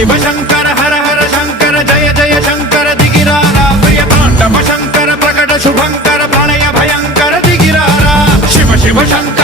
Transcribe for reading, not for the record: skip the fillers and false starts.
शिव शंकर हर हर शंकर जय जय शंकर दिगिरारा प्रिय तांडव शंकर प्रकट शुभंकर प्रणय भयंकर दिगिरारा शिव शिव शंकर